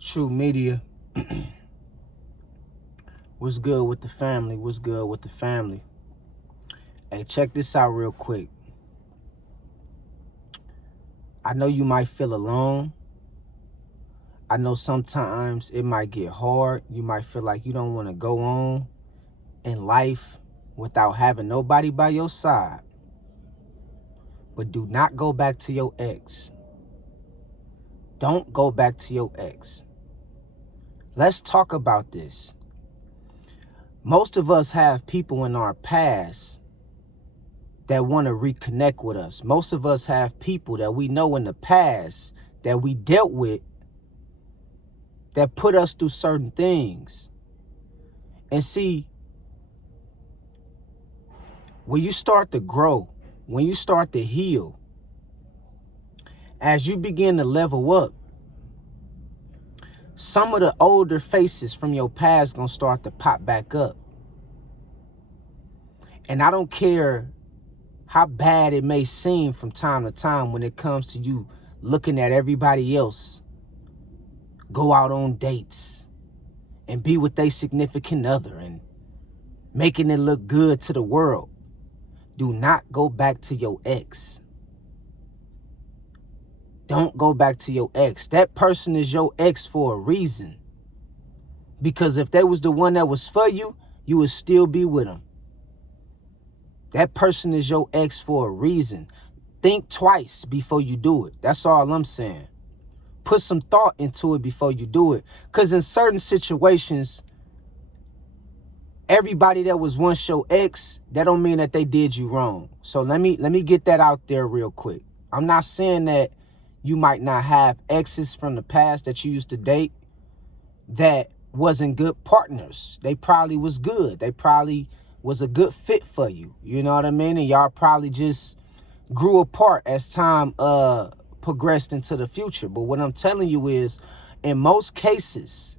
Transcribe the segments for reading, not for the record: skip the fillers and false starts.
True Media. What's good with the family? What's good with the family? Hey, check this out real quick. I know you might feel alone. I know sometimes it might get hard. You might feel like you don't want to go on in life without having nobody by your side. But do not go back to your ex. Don't go back to your ex. Let's talk about this. Most of us have people in our past that want to reconnect with us. Most of us have people that we know in the past that we dealt with that put us through certain things. And see, when you start to grow, when you start to heal, as you begin to level up, some of the older faces from your past gonna start to pop back up. And I don't care how bad it may seem from time to time when it comes to you looking at everybody else go out on dates and be with their significant other and making it look good to the world. Do not go back to your ex. Don't go back to your ex. That person is your ex for a reason. Because if they was the one that was for you, you would still be with them. That person is your ex for a reason. Think twice before you do it. That's all I'm saying. Put some thought into it before you do it. Because in certain situations, everybody that was once your ex, that don't mean that they did you wrong. So let me get that out there real quick. I'm not saying that you might not have exes from the past that you used to date that wasn't good partners. They probably was good. They probably was a good fit for you. You know what I mean? And y'all probably just grew apart as time progressed into the future. But what I'm telling you is, in most cases,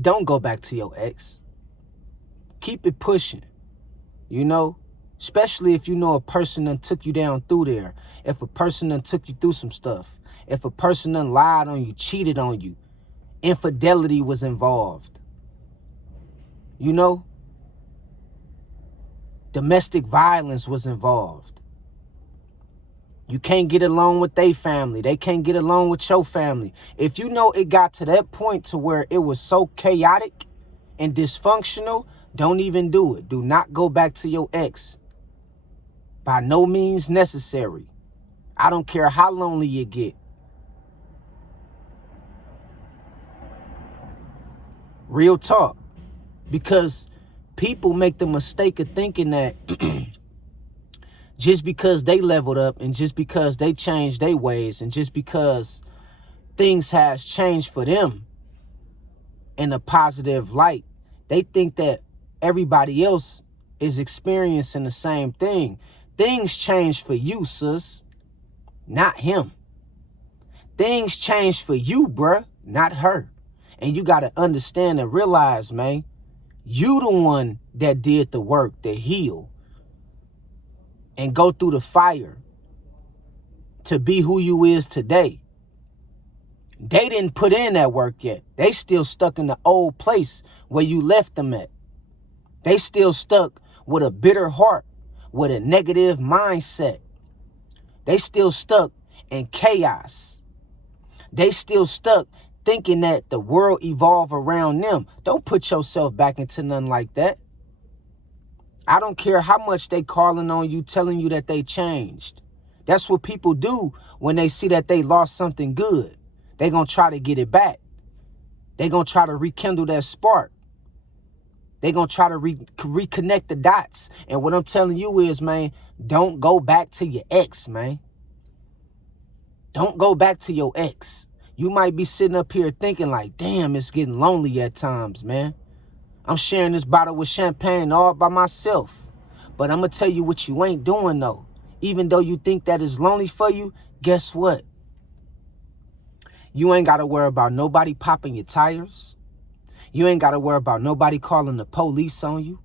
don't go back to your ex. Keep it pushing, you know, especially if you know a person done took you down through there. If a person done took you through some stuff. If a person done lied on you, cheated on you, infidelity was involved. You know, domestic violence was involved. You can't get along with their family. They can't get along with your family. If you know it got to that point to where it was so chaotic and dysfunctional, don't even do it. Do not go back to your ex. By no means necessary. I don't care how lonely you get. Real talk. Because people make the mistake of thinking that just because they leveled up and just because they changed their ways and just because things has changed for them in a positive light, they think that everybody else is experiencing the same thing. Things change for you, sis, not him. Things change for you, bruh, not her. And you got to understand and realize, man, you the one that did the work to heal and go through the fire to be who you is today. They didn't put in that work yet. They still stuck in the old place where you left them at. They still stuck with a bitter heart, with a negative mindset. They still stuck in chaos. They still stuck thinking that the world evolved around them. Don't put yourself back into nothing like that. I don't care how much they calling on you, telling you that they changed. That's what people do when they see that they lost something good. They gonna try to get it back. They gonna try to rekindle that spark. They gonna try to reconnect the dots. And what I'm telling you is, man, don't go back to your ex, man. Don't go back to your ex. You might be sitting up here thinking like, damn, it's getting lonely at times, man. I'm sharing this bottle with champagne all by myself. But I'm going to tell you what you ain't doing, though. Even though you think that is lonely for you, guess what? You ain't got to worry about nobody popping your tires. You ain't got to worry about nobody calling the police on you.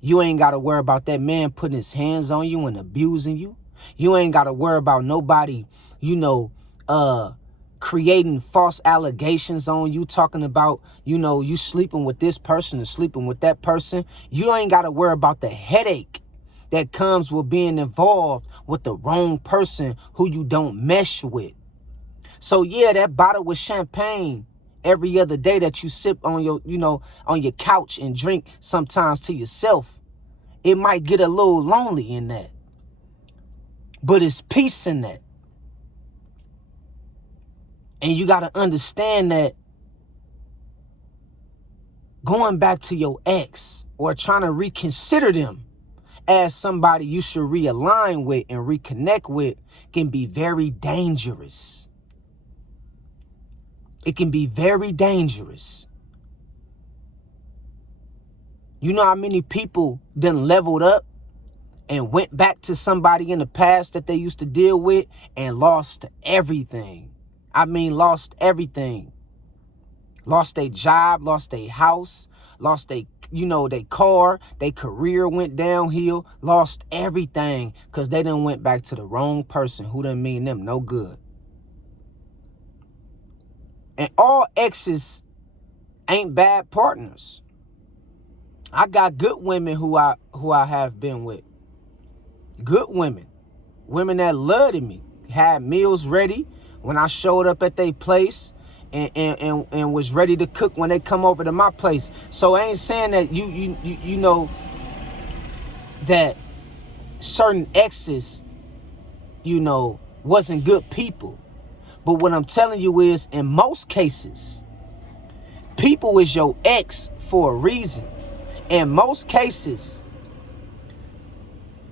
You ain't got to worry about that man putting his hands on you and abusing you. You ain't got to worry about nobody, creating false allegations on you, talking about, you sleeping with this person and sleeping with that person. You ain't got to worry about the headache that comes with being involved with the wrong person who you don't mesh with. So yeah, that bottle with champagne every other day that you sip on your, on your couch and drink sometimes to yourself, it might get a little lonely in that. But it's peace in that. And you got to understand that going back to your ex or trying to reconsider them as somebody you should realign with and reconnect with can be very dangerous. It can be very dangerous. You know how many people then leveled up and went back to somebody in the past that they used to deal with and lost everything? I mean, lost everything. Lost their job, lost their house, lost their car, their career went downhill, lost everything because they done went back to the wrong person who done mean them no good. And all exes ain't bad partners. I got good women who I have been with. Good women. Women that loved me. Had meals ready when I showed up at their place and was ready to cook when they come over to my place. So I ain't saying that you know that certain exes, wasn't good people. But what I'm telling you is, in most cases, people is your ex for a reason. In most cases,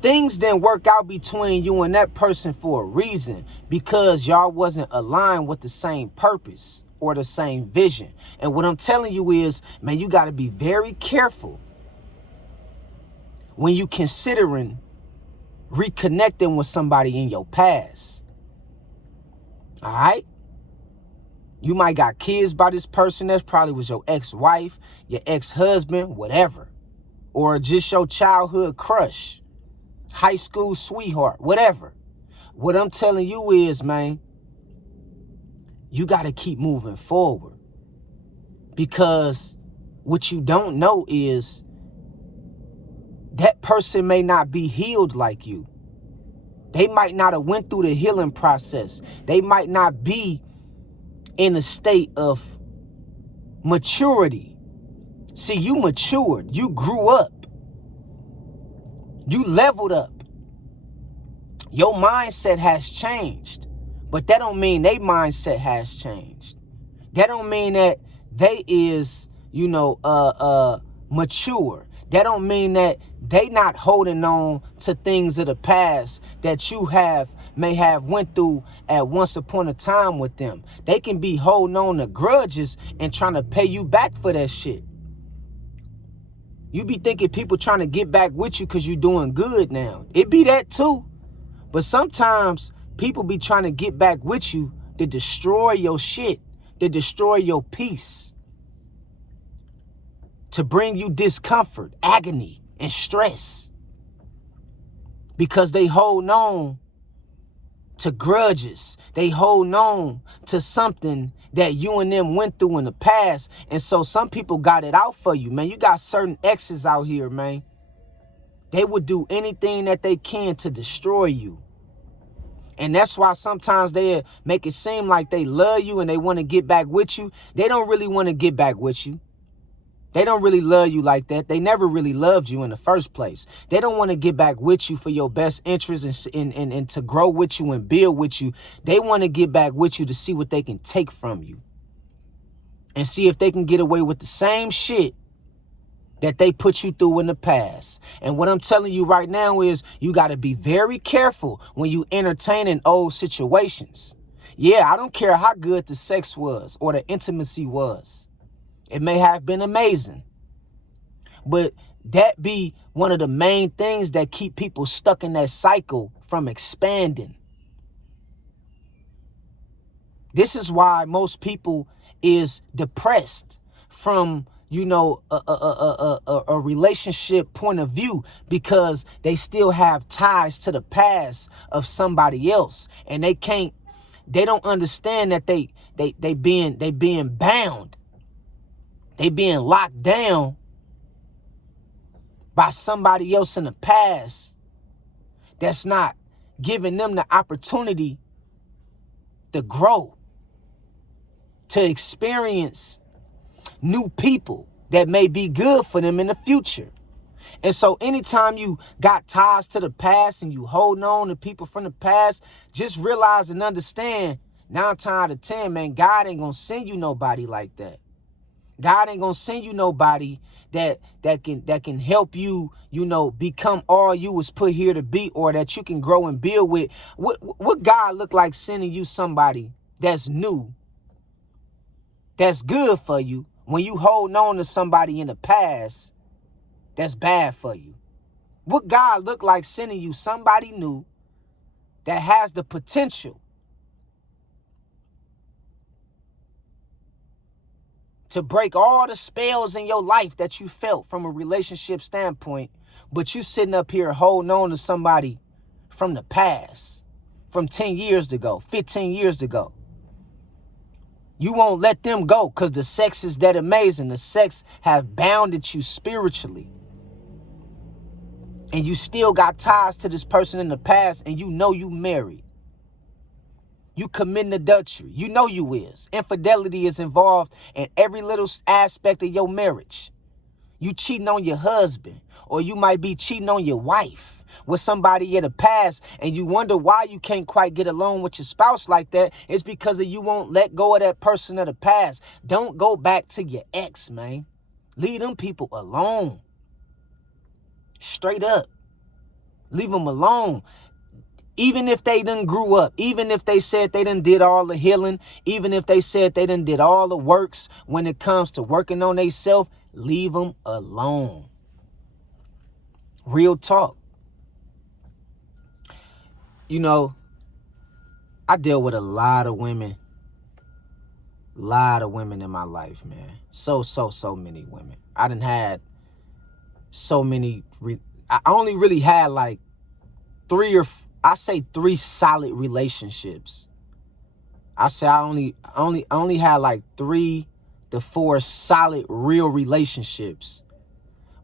things didn't work out between you and that person for a reason, because y'all wasn't aligned with the same purpose or the same vision. And what I'm telling you is, man, you got to be very careful when you considering reconnecting with somebody in your past. All right? You might got kids by this person that probably was your ex-wife, your ex-husband, whatever. Or just your childhood crush, high school sweetheart, whatever. What I'm telling you is, man, you got to keep moving forward. Because what you don't know is that person may not be healed like you. They might not have went through the healing process. They might not be in a state of maturity. See, you matured. You grew up. You leveled up. Your mindset has changed. But that don't mean their mindset has changed. That don't mean that they is, mature. That don't mean that they not holding on to things of the past that you may have went through at once upon a time with them. They can be holding on to grudges and trying to pay you back for that shit. You be thinking people trying to get back with you because you're doing good now. It be that too. But sometimes people be trying to get back with you to destroy your shit, to destroy your peace, to bring you discomfort, agony, and stress. Because they hold on to grudges. They hold on to something that you and them went through in the past. And so some people got it out for you, man. You got certain exes out here, man. They would do anything that they can to destroy you. And that's why sometimes they make it seem like they love you and they want to get back with you. They don't really want to get back with you. They don't really love you like that. They never really loved you in the first place. They don't want to get back with you for your best interest and to grow with you and build with you. They want to get back with you to see what they can take from you and see if they can get away with the same shit that they put you through in the past. And what I'm telling you right now is you got to be very careful when you entertaining old situations. Yeah, I don't care how good the sex was or the intimacy was. It may have been amazing, but that be one of the main things that keep people stuck in that cycle from expanding. This is why most people is depressed from, a relationship point of view, because they still have ties to the past of somebody else, and they can't They don't understand that they being bound. They being locked down by somebody else in the past that's not giving them the opportunity to grow, to experience new people that may be good for them in the future. And so anytime you got ties to the past and you holding on to people from the past, just realize and understand 9 times out of 10, man, God ain't gonna send you nobody like that. God ain't gonna send you nobody that can help you, become all you was put here to be, or that you can grow and build with. What God look like sending you somebody that's new, that's good for you, when you holding on to somebody in the past that's bad for you? What God look like sending you somebody new that has the potential to break all the spells in your life that you felt from a relationship standpoint, but you sitting up here holding on to somebody from the past, from 10 years ago, 15 years ago. You won't let them go because the sex is that amazing. The sex have bounded you spiritually. And you still got ties to this person in the past, and you know you married. You committing adultery. You know you is. Infidelity is involved in every little aspect of your marriage. You cheating on your husband, or you might be cheating on your wife with somebody in the past, and you wonder why you can't quite get along with your spouse like that. It's because you won't let go of that person of the past. Don't go back to your ex, man. Leave them people alone. Straight up. Leave them alone. Even if they done grew up, even if they said they done did all the healing, even if they said they done did all the works when it comes to working on themselves, leave them alone. Real talk. I deal with a lot of women in my life, man. So many women. I done had so many. I only really had like 3 solid relationships. I only had like 3 to 4 solid real relationships.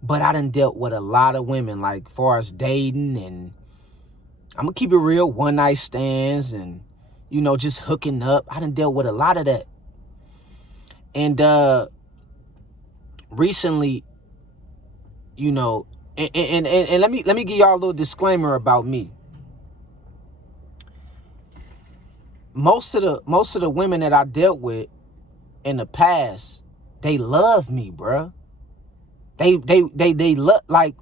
But I done dealt with a lot of women, like far as dating, and I'm gonna keep it real, one night stands, and just hooking up. I done dealt with a lot of that. And recently, and let me give y'all a little disclaimer about me. Most of the women that I dealt with in the past, they love me, bruh. They love, like,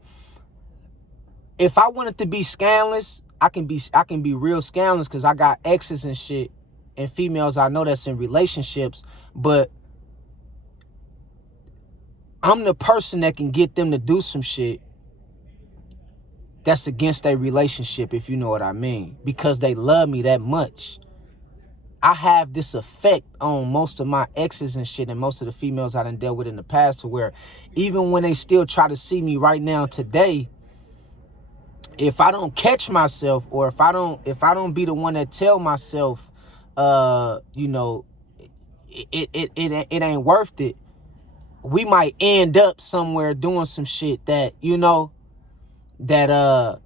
if I wanted to be scandalous, I can be real scandalous because I got exes and shit and females I know that's in relationships, but I'm the person that can get them to do some shit that's against their relationship, if you know what I mean, because they love me that much. I have this effect on most of my exes and shit, and most of the females I done dealt with in the past, to where even when they still try to see me right now today, if I don't catch myself, or if I don't be the one that tell myself, it ain't worth it, we might end up somewhere doing some shit that that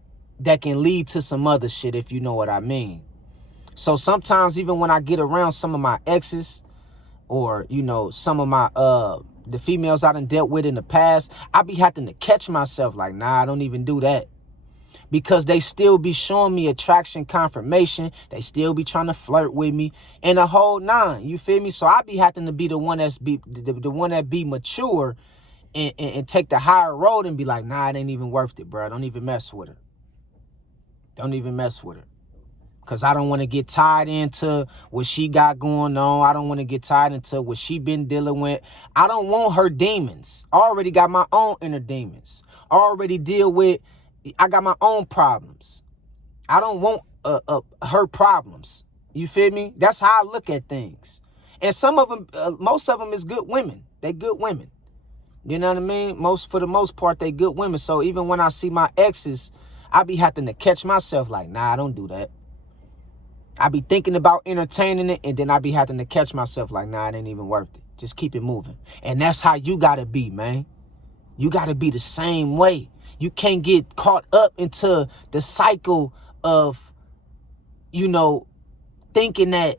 can lead to some other shit, if you know what I mean. So sometimes, even when I get around some of my exes, or some of my the females I done dealt with in the past, I be having to catch myself like, nah, I don't even do that. Because they still be showing me attraction, confirmation. They still be trying to flirt with me, and the whole 9. You feel me? So I be having to be the one the one that be mature and take the higher road and be like, nah, it ain't even worth it, bro. Don't even mess with her. Don't even mess with her. Because I don't want to get tied into what she got going on. I don't want to get tied into what she been dealing with. I don't want her demons. I already got my own inner demons. I got my own problems. I don't want her problems. You feel me? That's how I look at things. And some of them, most of them is good women. They good women. You know what I mean? For the most part, they good women. So even when I see my exes, I be having to catch myself like, nah, I don't do that. I be thinking about entertaining it, and then I be having to catch myself like, nah, it ain't even worth it. Just keep it moving. And that's how you gotta be, man. You gotta be the same way. You can't get caught up into the cycle of, you know, thinking that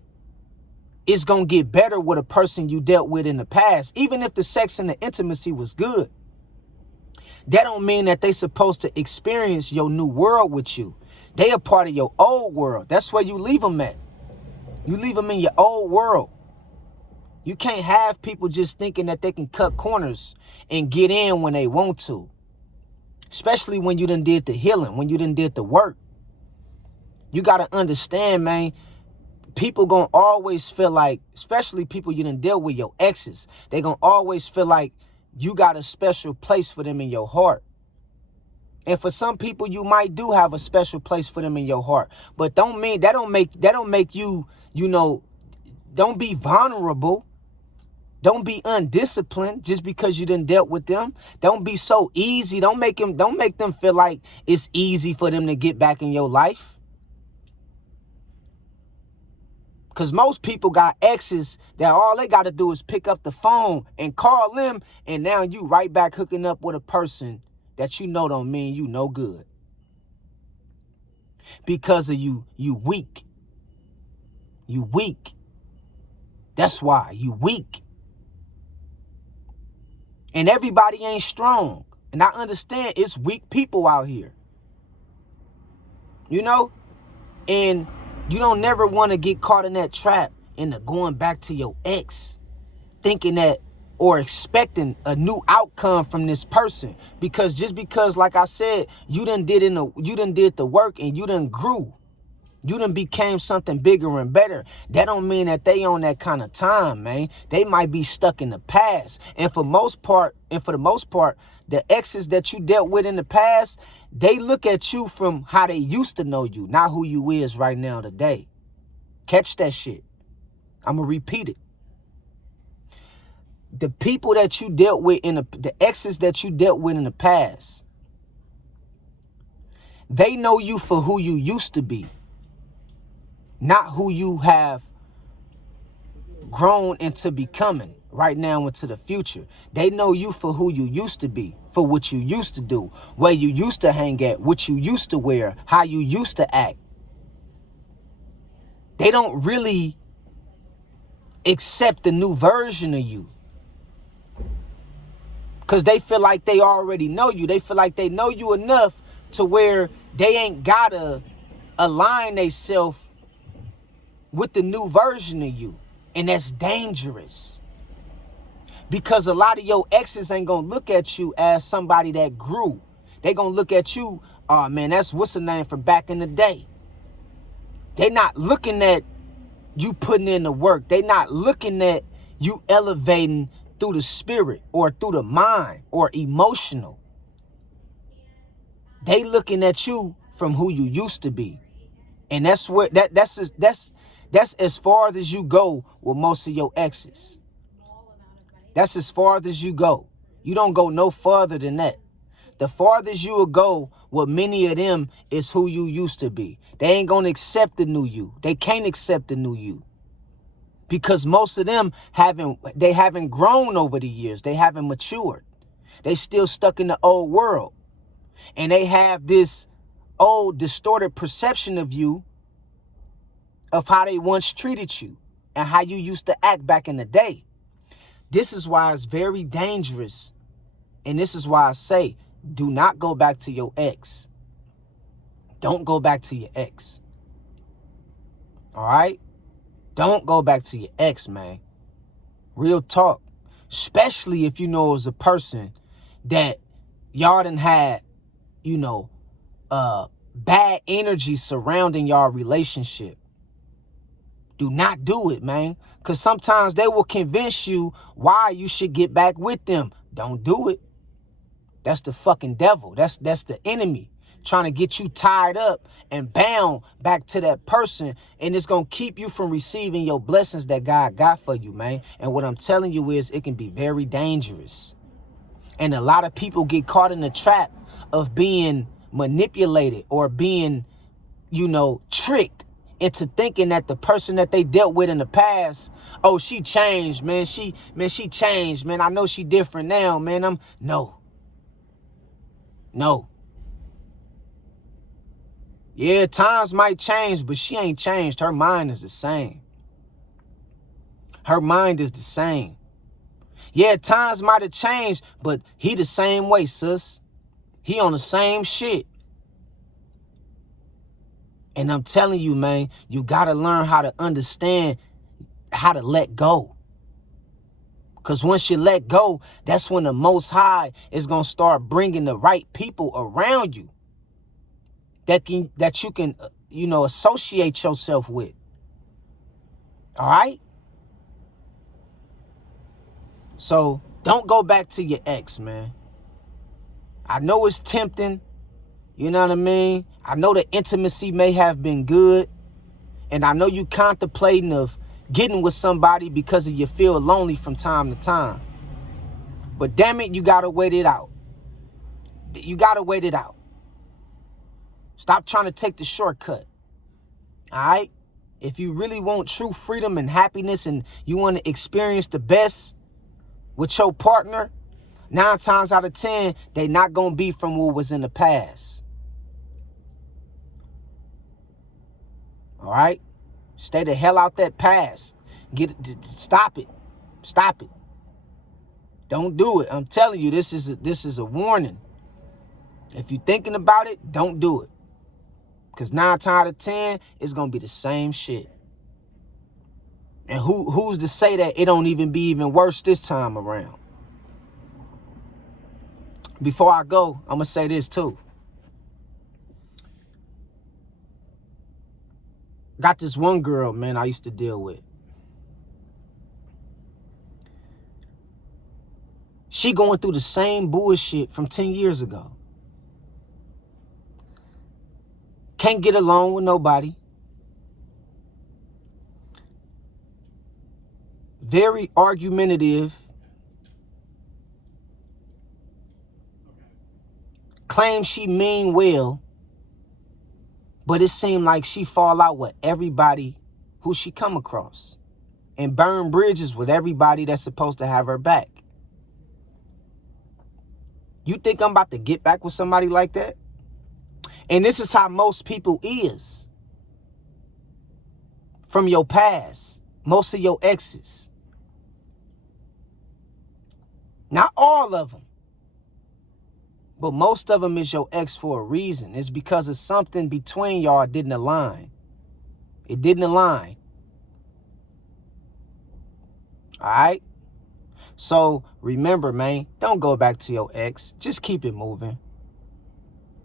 it's gonna get better with a person you dealt with in the past. Even if the sex and the intimacy was good, that don't mean that they supposed to experience your new world with you. They are part of your old world. That's where you leave them at. You leave them in your old world. You can't have people just thinking that they can cut corners and get in when they want to. Especially when you done did the healing, when you done did the work. You got to understand, man, people gonna always feel like, especially people you done dealt with, your exes, they gonna always feel like you got a special place for them in your heart. And for some people, you might do have a special place for them in your heart. But don't make you, you know, don't be vulnerable. Don't be undisciplined just because you done dealt with them. Don't be so easy. Don't make them feel like it's easy for them to get back in your life. Because most people got exes that all they got to do is pick up the phone and call them, and now you right back hooking up with a person that you know don't mean you no good. Because of you weak. You weak. That's why you weak. And everybody ain't strong. And I understand it's weak people out here. You know? And you don't never want to get caught in that trap into going back to your ex, thinking that or expecting a new outcome from this person. Because just because, like I said, you done did the work and you done grew. You done became something bigger and better. That don't mean that they on that kind of time, man. They might be stuck in the past. And for the most part, the exes that you dealt with in the past, they look at you from how they used to know you, not who you is right now today. Catch that shit. I'm going to repeat it. The people that you dealt with the exes that you dealt with in the past, they know you for who you used to be. Not who you have grown into becoming right now into the future. They know you for who you used to be, for what you used to do, where you used to hang at, what you used to wear, how you used to act. They don't really accept the new version of you because they feel like they already know you. They feel like they know you enough to where they ain't gotta align themselves with the new version of you. And that's dangerous. Because a lot of your exes ain't gonna look at you as somebody that grew. They gonna look at you, oh man, that's what's the name from back in the day. They not looking at you putting in the work. They not looking at you elevating through the spirit or through the mind or emotional. They looking at you from who you used to be. And that's where that's as far as you go with most of your exes. That's as far as you go. You don't go no further than that. The farthest you will go with many of them is who you used to be. They ain't going to accept the new you. They can't accept the new you. Because most of them haven't grown over the years. They haven't matured. They still stuck in the old world. And they have this old distorted perception of you, of how they once treated you and how you used to act back in the day. This is why it's very dangerous. And this is why I say, do not go back to your ex. Don't go back to your ex. All right? Don't go back to your ex, man. Real talk. Especially if you know it was a person that y'all done had, you know, bad energy surrounding y'all relationship. Do not do it, man. Because sometimes they will convince you why you should get back with them. Don't do it. That's the fucking devil. That's the enemy trying to get you tied up and bound back to that person. And it's going to keep you from receiving your blessings that God got for you, man. And what I'm telling you is it can be very dangerous. And a lot of people get caught in the trap of being manipulated or being, you know, tricked into thinking that the person that they dealt with in the past, oh, she changed, man. She changed, man. I know she different now, man. No. Yeah, times might change, but she ain't changed. Her mind is the same. Her mind is the same. Yeah, times might have changed, but he the same way, sis. He on the same shit. And I'm telling you, man, you got to learn how to understand how to let go. Because once you let go, that's when the Most High is going to start bringing the right people around you that you can, associate yourself with. All right? So don't go back to your ex, man. I know it's tempting. You know what I mean? I know the intimacy may have been good. And I know you contemplating of getting with somebody because you feel lonely from time to time. But damn it, you got to wait it out. You got to wait it out. Stop trying to take the shortcut. All right? If you really want true freedom and happiness and you want to experience the best with your partner, 9 times out of 10, they not going to be from what was in the past. All right? Stay the hell out that past. Stop it. Stop it. Don't do it. I'm telling you, this is a warning. If you're thinking about it, don't do it. Because 9 times out of 10, it's going to be the same shit. And who's to say that it don't even be even worse this time around? Before I go, I'm going to say this too. Got this one girl, man, I used to deal with. She going through the same bullshit from 10 years ago. Can't get along with nobody. Very argumentative. Claims she mean well. But it seemed like she fall out with everybody who she come across. And burn bridges with everybody that's supposed to have her back. You think I'm about to get back with somebody like that? And this is how most people is. From your past. Most of your exes. Not all of them. But most of them is your ex for a reason. It's because of something between y'all didn't align. It didn't align. All right? So remember, man, don't go back to your ex. Just keep it moving.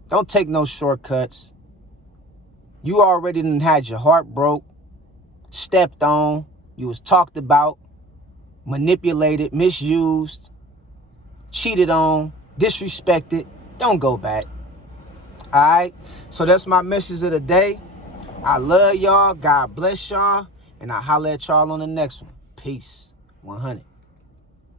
Don't take no shortcuts. You already done had your heart broke, stepped on, you was talked about, manipulated, misused, cheated on, disrespected. Don't go back. All right? So that's my message of the day. I love y'all. God bless y'all. And I'll holler at y'all on the next one. Peace. 100.